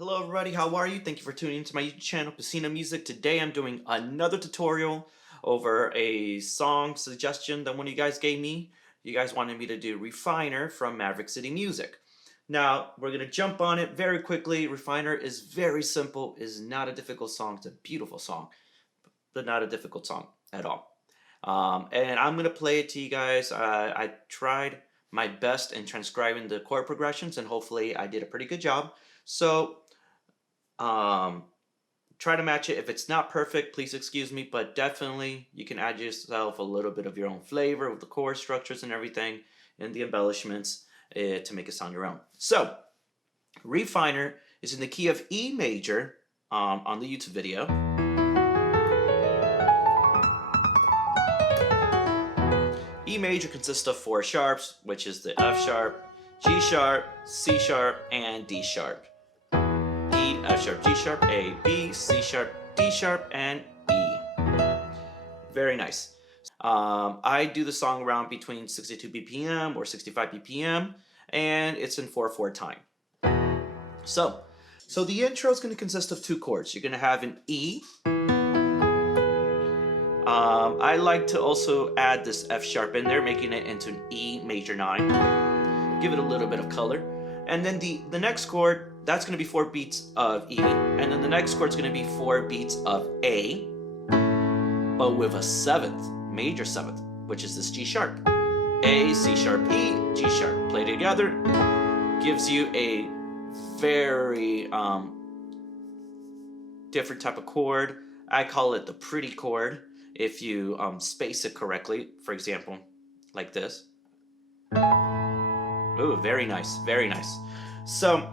Hello everybody, how are you? Thank you for tuning into my YouTube channel, Casino Music. Today I'm doing another tutorial over a song suggestion that one of you guys gave me. You guys wanted me to do Refiner from Maverick City Music. Now, we're going to jump on it very quickly. Refiner is very simple, is not a difficult song. It's a beautiful song, but not a difficult song at all. And I'm going to play it to you guys. I tried my best in transcribing the chord progressions, and hopefully I did a pretty good job. So, try to match it. If it's not perfect, please excuse me, but definitely you can add yourself a little bit of your own flavor with the chord structures and everything and the embellishments to make it sound your own. So, Refiner is in the key of E major on the YouTube video. E major consists of 4 sharps, which is the F sharp, G sharp, C sharp, and D sharp. E, F sharp, G sharp, A, B, C sharp, D sharp, and E. Very nice. I do the song around between 62 BPM or 65 BPM, and it's in 4/4 time. So the intro is going to consist of 2 chords. You're going to have an E. I like to also add this F sharp in there, making it into an E major 9. Give it a little bit of color. And then the next chord, that's going to be 4 beats of E. And then the next chord is going to be 4 beats of A, but with a 7th, major 7th, which is this G sharp. A, C sharp, E, G sharp. Play together. Gives you a very different type of chord. I call it the pretty chord if you space it correctly. For example, like this. Ooh, very nice, very nice. So,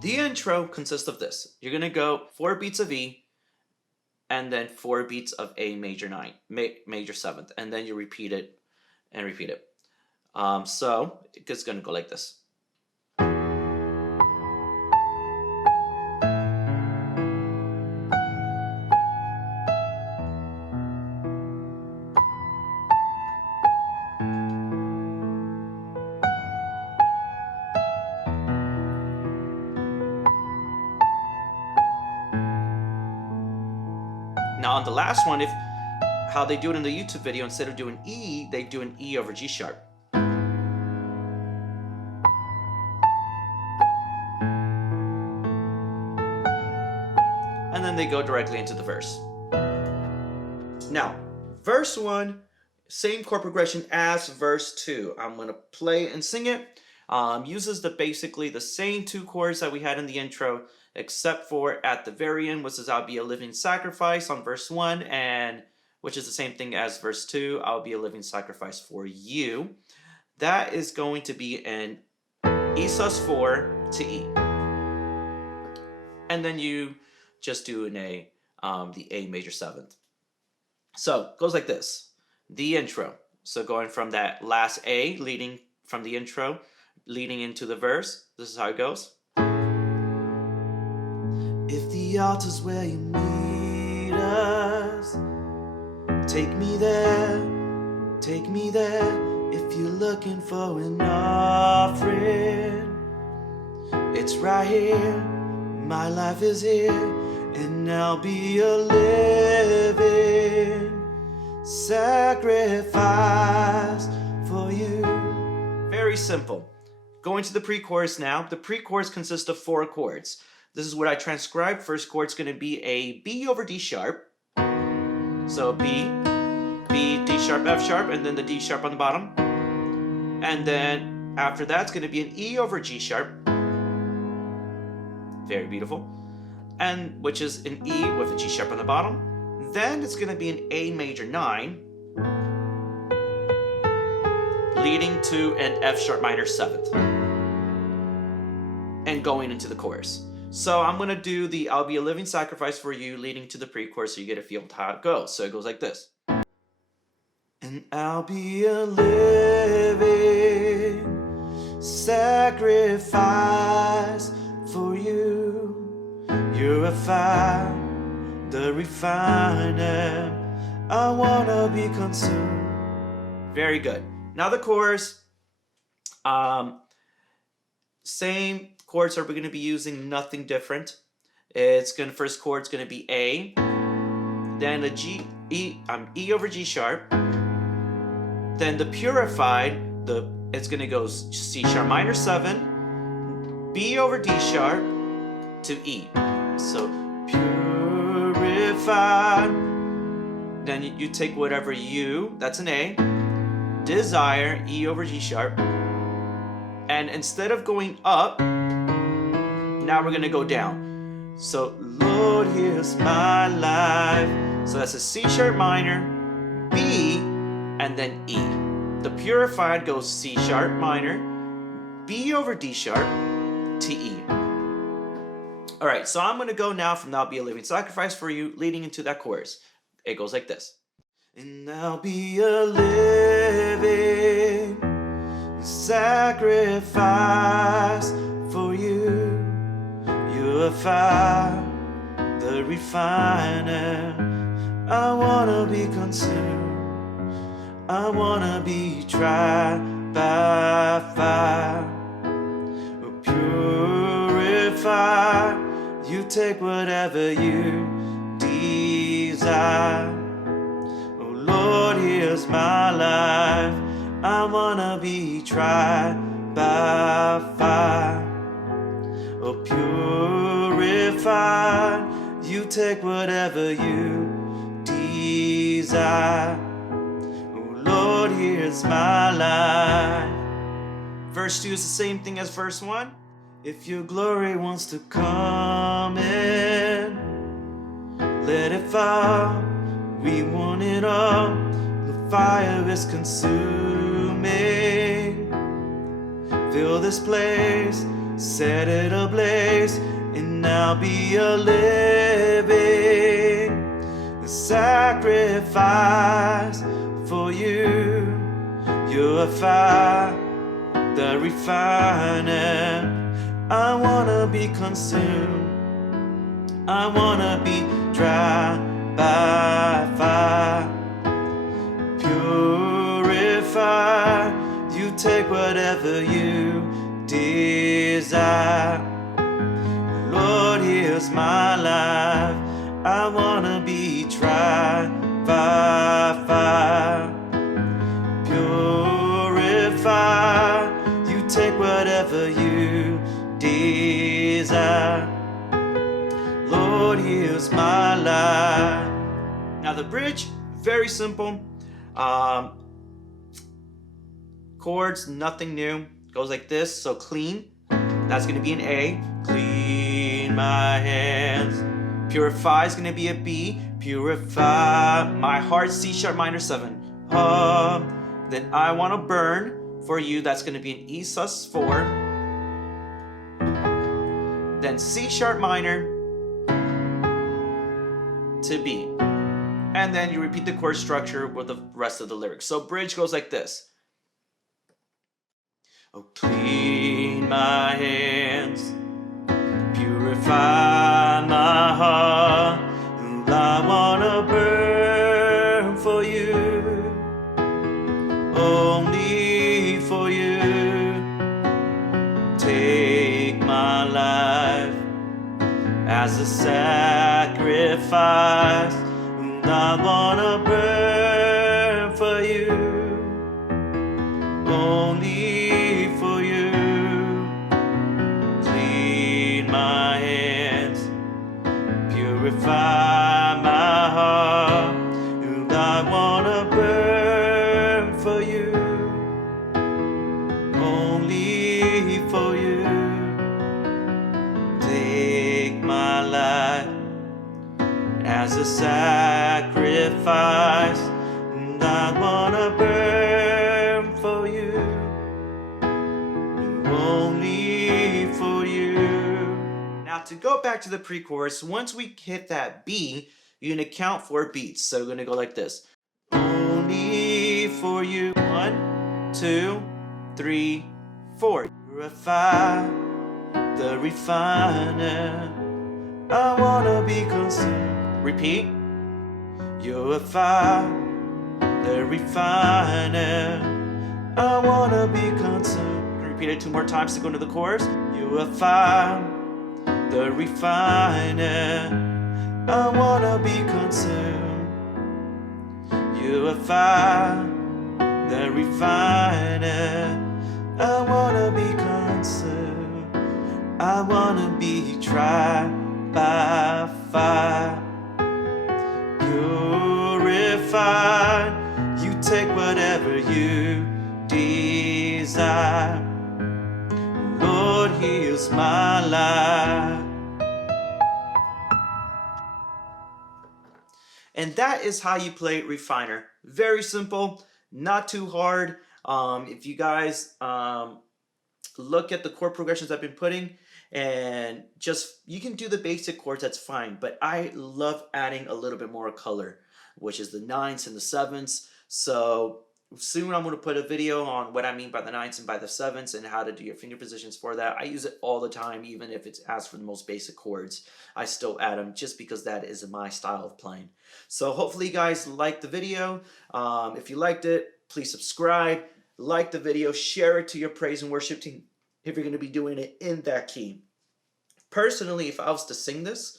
the intro consists of this. You're going to go 4 beats of E, and then 4 beats of A major 9, major 7th, and then you repeat it and repeat it. So, it's going to go like this. Now on the last one, how they do it in the YouTube video, instead of doing E, they do an E over G sharp. And then they go directly into the verse. Now, verse 1, same chord progression as verse 2. I'm going to play and sing it. Uses basically the same 2 chords that we had in the intro, except for at the very end, which is I'll be a living sacrifice on verse 1, and which is the same thing as verse 2, I'll be a living sacrifice for you. That is going to be an E sus4 to E. And then you just do an A, the A major 7th. So it goes like this. The intro. So going from that last A, leading from the intro, leading into the verse, this is how it goes. If the altar's where you meet us, take me there, take me there. If you're looking for an offering, it's right here, my life is here, and I'll be a living sacrifice for you. Very simple. Going to the pre-chorus now. The pre-chorus consists of 4 chords. This is what I transcribed. First chord's going to be a B over D sharp. So B, D sharp, F sharp, and then the D sharp on the bottom. And then after that's going to be an E over G sharp. Very beautiful. And which is an E with a G sharp on the bottom. Then it's going to be an A major 9, leading to an F sharp minor 7th. And going into the chorus. So I'm going to do the I'll be a living sacrifice for you leading to the pre-chorus so you get a feel of how it goes. So it goes like this. And I'll be a living sacrifice for you. You're a fire, the refiner. I want to be consumed. Very good. Now the chorus. Same chords are we going to be using? Nothing different. It's going to, first chord's going to be A, then a E over G sharp, then the purified, it's going to go C sharp minor 7, B over D sharp to E. So purified. Then you take whatever that's an A, desire, E over G sharp, and instead of going up, now we're going to go down. So Lord, here's my life. So that's a C sharp minor, B, and then E. The purified goes C sharp minor, B over D sharp to E. All right, so I'm going to go now from "Thou Be a Living Sacrifice" for you, leading into that chorus. It goes like this. And I'll be a living sacrifice for you. You're a fire, the refiner. I wanna be consumed. I wanna be tried by fire. Purify. You take whatever you desire. Oh Lord, here's my life. I wanna be tried by fire. Oh, purify. You take whatever you desire. Oh Lord, here's my life. Verse 2 is the same thing as verse 1. If your glory wants to come in, let it fall. We want it all. The fire is consuming. Fill this place, set it ablaze, and I'll be a living sacrifice for you. You're a fire, the refiner. I wanna be consumed. I wanna be tried by fire. Purify. You take whatever you desire. Lord, here's my life. I wanna be tried by fire. Purify. You take whatever you desire. Lord, here's my life. Now the bridge, very simple. Chords, nothing new. Goes like this. So clean, that's going to be an A. Clean my hands. Purify is going to be a B. Purify my heart, C sharp minor 7. Then I want to burn for you. That's going to be an E sus4. Then C sharp minor to B. And then you repeat the chord structure with the rest of the lyrics. So bridge goes like this. Oh, clean my hands, purify my heart, and I wanna burn for you, only for you. Take my life as a sacrifice, and I wanna burn for you, only for you. Clean my hands, purify my heart, and I wanna burn for you, only for you. Take my life as a sacrifice, and I wanna burn for you, only for you. Now to go back to the pre-chorus, once we hit that B, you're gonna count 4 beats. So we're gonna go like this. Only for you. 1, 2, 3, 4. Purify the refiner. I wanna be consumed. Repeat. You're a fire, the refiner. I wanna be consumed. repeat it 2 more times to go into the chorus. You are fine, the refiner, I wanna be consumed. You are fire, the refiner, I wanna be consumed. I wanna be tried by fire, purified. You take whatever you desire. Lord, here's my life. And that is how you play Refiner. Very simple, not too hard. If you guys look at the chord progressions I've been putting, and just, you can do the basic chords, that's fine. But I love adding a little bit more color, which is the 9s and the 7s. So soon I'm going to put a video on what I mean by the 9s and by the 7s and how to do your finger positions for that. I use it all the time, even if it's asked for the most basic chords. I still add them just because that is my style of playing. So hopefully you guys liked the video. If you liked it, please subscribe, like the video, share it to your praise and worship team if you're going to be doing it in that key. Personally, if I was to sing this,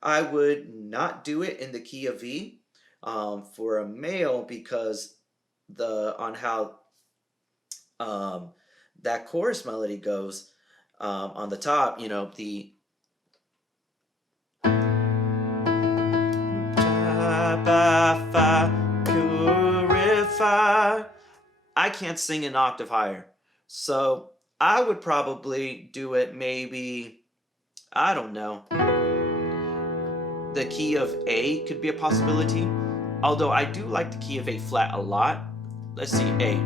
I would not do it in the key of E for a male, because on how that chorus melody goes on the top, you know, the purify, I can't sing an octave higher. So I would probably do it maybe, I don't know, the key of A could be a possibility. Although I do like the key of A flat a lot. Let's see, A.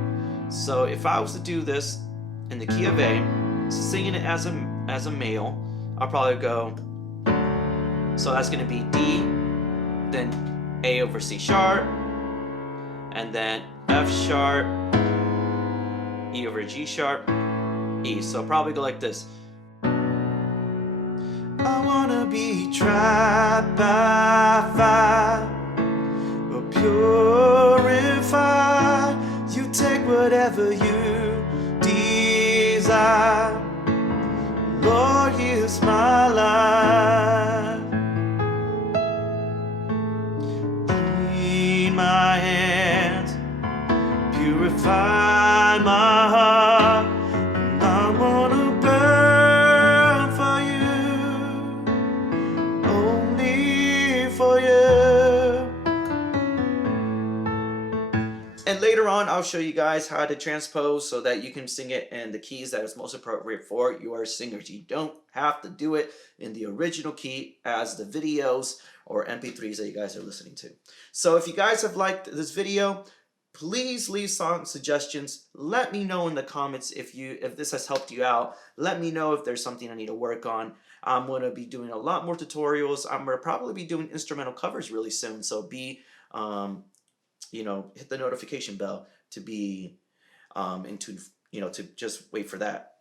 So if I was to do this in the key of A, singing it as a male, I'll probably go, so that's going to be D, then A over C sharp, and then F sharp, E over G sharp, E. So I'll probably go like this. I wanna be tried by fire, purify. You take whatever you desire. Lord, here's my life. Clean my hands, purify my heart. And I wanna burn for you, only for you. And later on, I'll show you guys how to transpose so that you can sing it in the keys that is most appropriate for your singers. You don't have to do it in the original key as the videos or MP3s that you guys are listening to. So if you guys have liked this video, please leave song suggestions. Let me know in the comments if this has helped you out. Let me know if there's something I need to work on. I'm going to be doing a lot more tutorials. I'm going to probably be doing instrumental covers really soon. So hit the notification bell to be to just wait for that.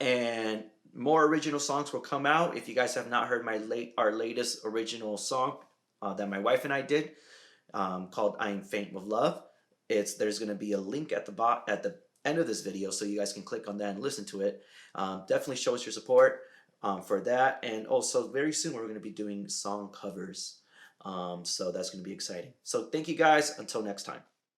And more original songs will come out. If you guys have not heard our latest original song that my wife and I did, called "I Am Faint with Love," there's going to be a link at the end of this video, so you guys can click on that and listen to it. Definitely show us your support for that. And also very soon we're going to be doing song covers. So that's going to be exciting. So thank you guys. Until next time.